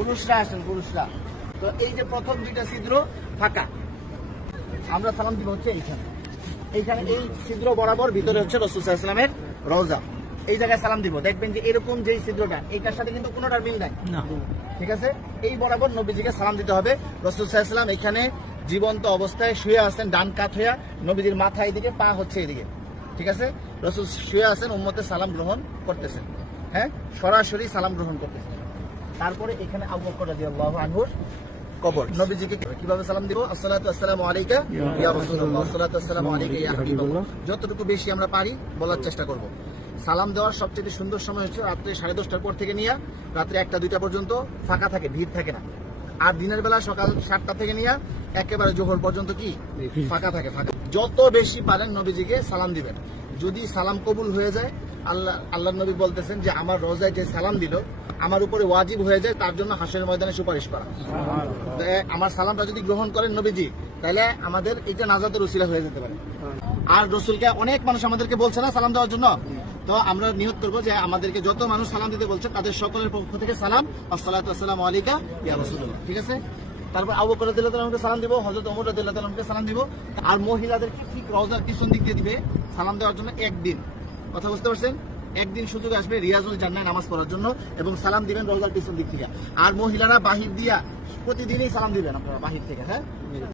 পুরুষরা আসেন, পুরুষরা। তো এই যে প্রথম দুইটা ছিদ্র ফাঁকা, আমরা সালাম দিব হচ্ছে এইখানে। এইখানে এই ছিদ্র বরাবর ভিতরে হচ্ছে রাসূল সাল্লাল্লাহু আলাইহি ওয়াসাল্লামের রওজা। এই জায়গায় সালাম দিব, দেখবেন যে এরকম যেই ছিদ্রটা, এইটার সাথে কিন্তু কোনোটার মিল নাই, ঠিক আছে? এই বরাবর নবীজিকে সালাম দিতে হবে। রাসূল সাল্লাল্লাহু আলাইহি ওয়াসাল্লাম এখানে জীবন্ত অবস্থায় শুয়ে আছেন, ডান কাত হইয়া, নবীজির মাথা এদিকে, পা হচ্ছে এদিকে, ঠিক আছে? রাসূল শুয়ে আছেন, উম্মতের সালাম গ্রহণ করতেছেন, হ্যাঁ, সরাসরি সালাম গ্রহণ করতেছেন। তারপরে এখানে আবু বকর রাদিয়াল্লাহু আনহুর কবর। নবীজিকে কিভাবে সালাম দিব? আসসালাতু আসসালামু আলাইকা ইয়া রাসূলুল্লাহ, আসসালাতু আসসালামু আলাইকা ইয়া হাবিবাল্লাহ। যতটুকু বেশি আমরা পারি বলার চেষ্টা করব। সালাম দেওয়ার সবচেয়ে সুন্দর সময় হচ্ছে রাত্রে 10:30টার পর থেকে নিয়ে রাত্রে 1টা-2টা পর্যন্ত ফাঁকা থাকে, ভিড় থাকে না। আর দিনের বেলা সকাল 7টা থেকে নিয়ে একেবারে জোহর পর্যন্ত কি ফাঁকা থাকে, ফাঁকা। যত বেশি পারেন নবীজিকে সালাম দিবেন। যদি সালাম কবুল হয়ে যায়, আল্লাহ নবী বলতেছেন যে আমার রোজায় যে সালাম দিল আমার উপরে ওয়াজিব হয়ে যায় তার জন্য হাসরের ময়দানে সুপারিশ করা। আমার সালামটা যদি গ্রহণ করেন নবীজি, তাহলে আমাদের এটা নাজাতের উসিলা হয়ে যেতে পারে। আর রাসূলকে অনেক মানুষ আমাদেরকে বলছে না সালাম দেওয়ার জন্য, তো আমরা নিয়ত করবো যে আমাদেরকে যত মানুষ সালাম দিতে বলছে তাদের সকলের পক্ষ থেকে সালাম, আসসালাতু আসসালামু আলাইকা ইয়া রাসূলুল্লাহ, ঠিক আছে? তারপর আবু বকর রাদিয়াল্লাহু আনহুকে সালাম দিব, হযরত ওমর রাদিয়াল্লাহু আনহুকে সালাম দিব। আর মহিলাদেরকে ঠিক রওজার পিছন দিক দিয়ে দিবে সালাম দেওয়ার জন্য একদিন। কথা বুঝতে পারছেন? একদিন সুযোগ আসবে রিয়াজুল জান্নাহ নামাজ পড়ার জন্য এবং সালাম দিবেন রওজার পিছন দিক থেকে। আর মহিলারা বাহির দিয়া প্রতিদিনই সালাম দিবেন আপনারা বাহির থেকে, হ্যাঁ।